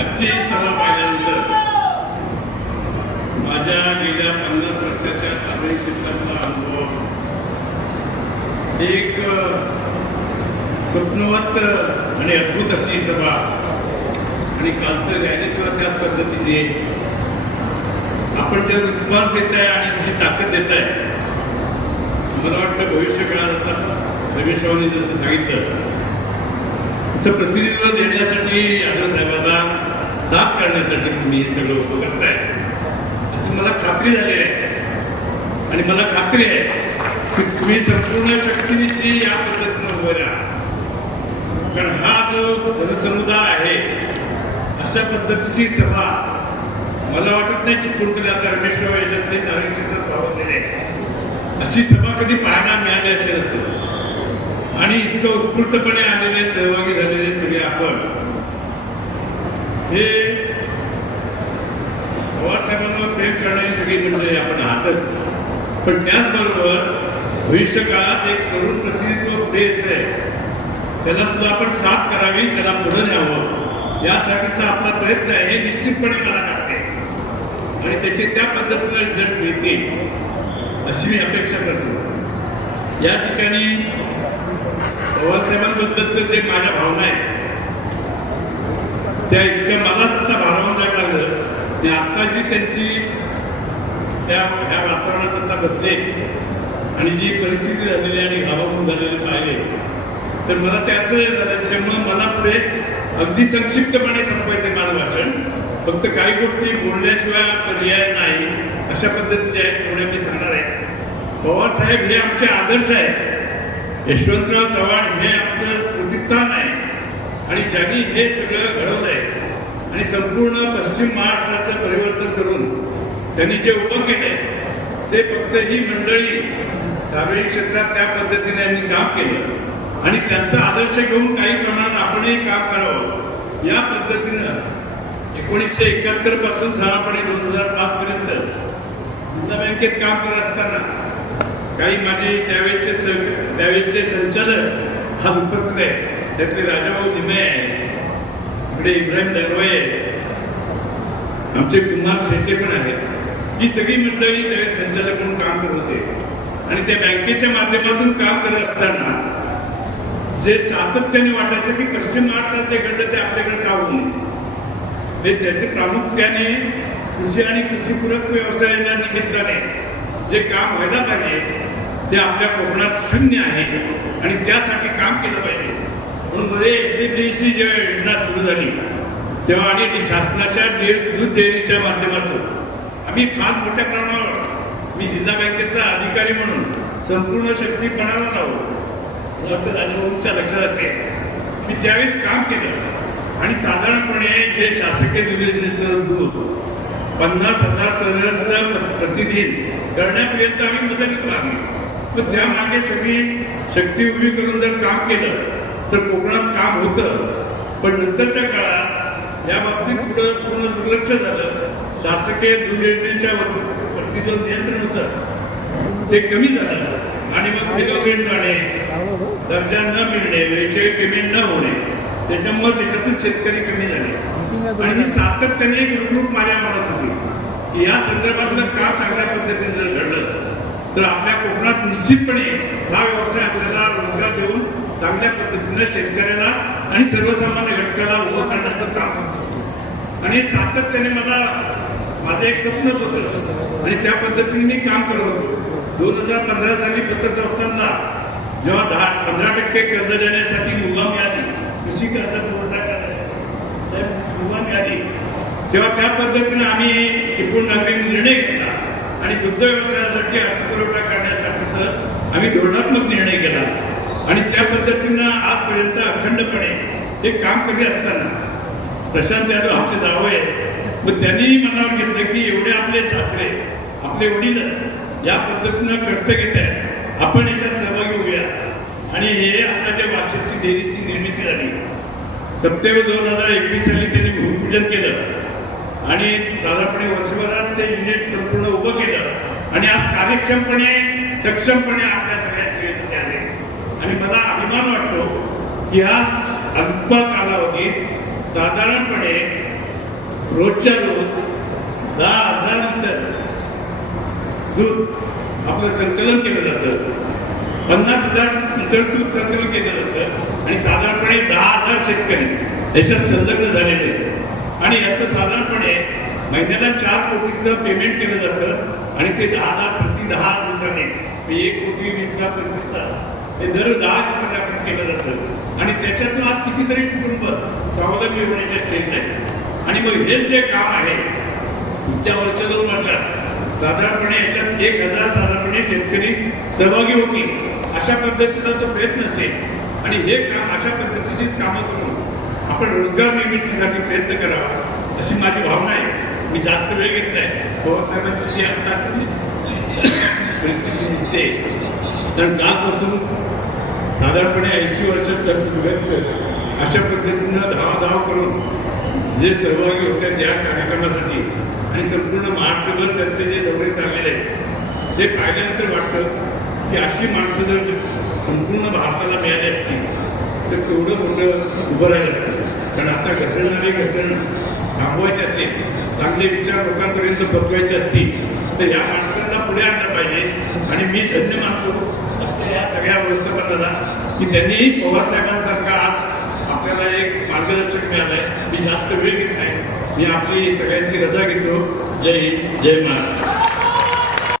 आजची सभा पाहिल्यानंतर माझ्या गेल्या पन्नास वर्षाच्या सामाजिक क्षेत्रातला अनुभव. एक स्वप्नवत आणि अद्भुत अशी सभा आणि कालचं ज्ञानेश्वर त्या पद्धतीने आपण त्याला विश्वास देत आहे आणि त्याची ताकद देत आहे मला वाटतं भविष्य काळात आता रमेश जसं सांगितलं तसं प्रतिनिधित्व देण्यासाठी यादव साहेबांना साथ करण्यासाठी तुम्ही हे सगळं उभं करताय. असं मला खात्री झाली आहे. आणि मला खात्री आहे की तुम्ही संपूर्ण शक्तीनिशी या पद्धतीनं उभं राहा. कारण हा जो जनसमुदाय आहे अशा पद्धतीची सभा मला वाटत नाही की कोणतरी आता रमेश राव याच्यातले सारे क्षेत्रात पावलेले अशी सभा कधी पाहायला मिळाली असेल असं. आणि इतकं उत्स्फूर्तपणे आलेले सहभागी झालेले सगळे आपण हे पवार साहेबांवर प्रेम करणारी सगळी मंडळी आपण आहातच. पण त्याचबरोबर भविष्य काळात एक तरुण प्रतिनिधित्व पुढे येत आहे त्याला सुद्धा आपण साथ करावी त्याला पुढे न्यावं. यासाठीचा आपला प्रयत्न आहे हे निश्चितपणे मला वाटते आणि त्याचे त्या पद्धतीने रिझल्ट मिळतील अशी मी अपेक्षा करतो. या ठिकाणी पवारसाहेबांबद्दलचं जे माझ्या भावना आहेत त्या इतक्या मला सुद्धा भारावून जायला लागलं. आणि आता जी त्यांची त्या ह्या वातावरणात आता बसले आणि जी परिस्थिती झालेली आणि घावावून झालेली पाहिले तर मला ते असं झालं त्याच्यामुळे मला पुढे अगदी संक्षिप्तपणे संपवायचं माझं भाषण फक्त काही गोष्टी बोलण्याशिवाय पर्याय नाही अशा पद्धतीचे आहेत एवढ्या मी सांगणार आहे. पवारसाहेब हे आमचे आदर्श आहेत. यशवंतराव चव्हाण हे आमचं स्मृतिस्थान आहे. आणि ज्यांनी हे सगळं घडवलंय आणि संपूर्ण पश्चिम महाराष्ट्राचं परिवर्तन करून त्यांनी जे उभं केलंय ते फक्त ही मंडळी सार्वजनिक क्षेत्रात त्या पद्धतीने यांनी काम केलं. आणि त्यांचा आदर्श घेऊन काही प्रमाणात आपणही काम करावं. या पद्धतीनं एकोणीसशे एकाहत्तरपासून साधारणपणे दोन हजार पाच पर्यंत बँकेत काम करत असताना काही माझे त्यावेळेचे सह त्यावेळेचे संचालक हा उपस्थित आहे. त्यातले राजाभाऊ निमे आहे. इकडे इब्राहिम दरवाई आहे. आमचे कुमार शेट्टे पण आहेत. ही सगळी मंडळी त्यावेळेस संचालक म्हणून काम करत होते. आणि त्या बँकेच्या माध्यमातून काम करत असताना जे सातत्याने वाटायचे की पश्चिम महाराष्ट्राचे घडलं ते आपल्याकडे का होऊ नये? त्याचे प्रामुख्याने कृषी आणि कृषीपूरक व्यवसायाच्या निमित्ताने जे काम व्हायला पाहिजे ते आपल्या कोकणात शून्य आहे. आणि त्यासाठी काम केलं पाहिजे. म्हणून मध्ये एस जेव्हा योजना सुरू झाली तेव्हा आणि शासनाच्या दूध डेअरीच्या माध्यमातून आम्ही फार मोठ्या प्रमाणावर मी जिल्हा बँकेचा अधिकारी म्हणून संपूर्ण शक्ती पणाला लावू मला लक्षात असेल. मी त्यावेळेस काम केलं. आणि साधारणपणे जे शासकीय निवेदनेचं दूध पन्नास हजार पर्यंत प्रतिदिन करण्यापर्यंत आम्ही मदत घेतो आम्ही. पण त्यामागे सगळी शक्ती उभी करून जर काम केलं तर कोकणात काम होतं. पण नंतरच्या काळात या बाबतीत पुढं पूर्ण दुर्लक्ष झालं. शासकीय दूध वरती जो नियंत्रण होतं ते कमी झालं. आणि मग फिलोगेट जाणे दर्जा न मिळणे वेळचे पेमेंट न होणे त्याच्यामुळे त्याच्यातून शेतकरी कमी झाले. आणि ही सातत्याने गुंतवणूक माझ्या म्हणत होती की या संदर्भातलं काम चांगल्या पद्धतीने जर घडलं तर आपल्या कोकणात निश्चितपणे हा व्यवसाय आपल्याला रोजगार देऊन चांगल्या पद्धतीने शेतकऱ्याला आणि सर्वसामान्य घटकाला उभं करण्याचं काम आणि सातत्याने मला माझं एक स्वप्नच होतं आणि त्या पद्धतीने मी काम करत होतो. दोन हजार पंधरा साली पत्रसंस्थांना जेव्हा दहा पंधरा टक्के कर्ज देण्यासाठी मुगा मिळाली कृषी कर्ज पुरवठा करायला मुभा मिळाली. तेव्हा त्या पद्धतीने आम्ही चिपळूण नागरिक निर्णय आणि दुग्ध व्यवसायासाठी अर्थपुरवठा करण्यासाठीच आम्ही धोरणात्मक निर्णय केला. आणि त्या पद्धतीनं आजपर्यंत अखंडपणे ते काम कधी असताना प्रशांत यादव आमचे जावं आहे मग त्यांनी मनावर घेतलं की एवढे आपले सासरे आपले वडील या पद्धतीनं कष्ट घेत आहेत. आपण याच्यात सहभागी होऊया. आणि हे आता जे वाशिमची देवीची निर्मिती झाली सप्टेंबर दोन हजार एकवीस साली त्यांनी भूमिपूजन केलं. आणि साधारणपणे वर्षभरात ते युनिट संपूर्ण उभं केलं. आणि आज कार्यक्षमपणे सक्षमपणे आपल्या सगळ्या सेवेसाठी आले. आणि मला अभिमान वाटतो की हा अल्प कालावधीत साधारणपणे रोजच्या रोज दहा हजार लिटर दूध आपलं संकलन केलं जातं. पन्नास हजार लिटर दूध संकलन केलं जातं. आणि साधारणपणे दहा हजार शेतकरी त्याच्यात संलग्न झालेले आहेत. याचं साधारणपणे महिन्याला चार कोटीचं पेमेंट केलं जातं आणि ते दहा दहा प्रति दहा दिवसाने म्हणजे एक कोटी वीस लाख पंचवीस लाख ते दर दहा दिवसाने आपण केलं जातं. आणि त्याच्यातून आज कितीतरी कुटुंब स्वावलंबी होण्याच्या स्टेज आहे आणि मग हे जे काम आहे पुढच्या वर्षा दोन वर्षात साधारणपणे याच्यात एक हजार साधारणपणे शेतकरी सहभागी होतील अशा पद्धतीचा तो प्रयत्न असेल. आणि हे काम अशा पद्धतीचीच कामं करून आपण रोजगार निर्मितीसाठी प्रयत्न करावा. अशी माझी भावना आहे. मी जास्त वेळ घेतला आहे पवारसाहेबांची जी आता परिस्थिती दिसते कारण कालपासून साधारणपणे ऐंशी वर्षात अशा पद्धतीनं धावाधाव करून जे सहभागी होते त्या कार्यक्रमासाठी आणि संपूर्ण महाराष्ट्रभर त्यांचे जे दौरे चाललेले आहेत ते पाहिल्यानंतर वाटतं की अशी माणसं जर संपूर्ण भारताला मिळाली असती तर तेवढं मोठं उभं राहिलं असतं. कारण आता घसरणारी घसरण थांबवायचे असेल चांगले विचार लोकांपर्यंत पोचवायचे असतील तर या माणसांना पुढे आणलं पाहिजे. आणि मी धन्य मानतो आजच्या या सगळ्या व्यवस्थापनाला की त्यांनी पवारसाहेबांसारखा आज आपल्याला एक मार्गदर्शक मिळालंय. मी जास्त वेळ घेत नाही. मी आपली सगळ्यांची रजा घेतो. जय हिंद जय महाराज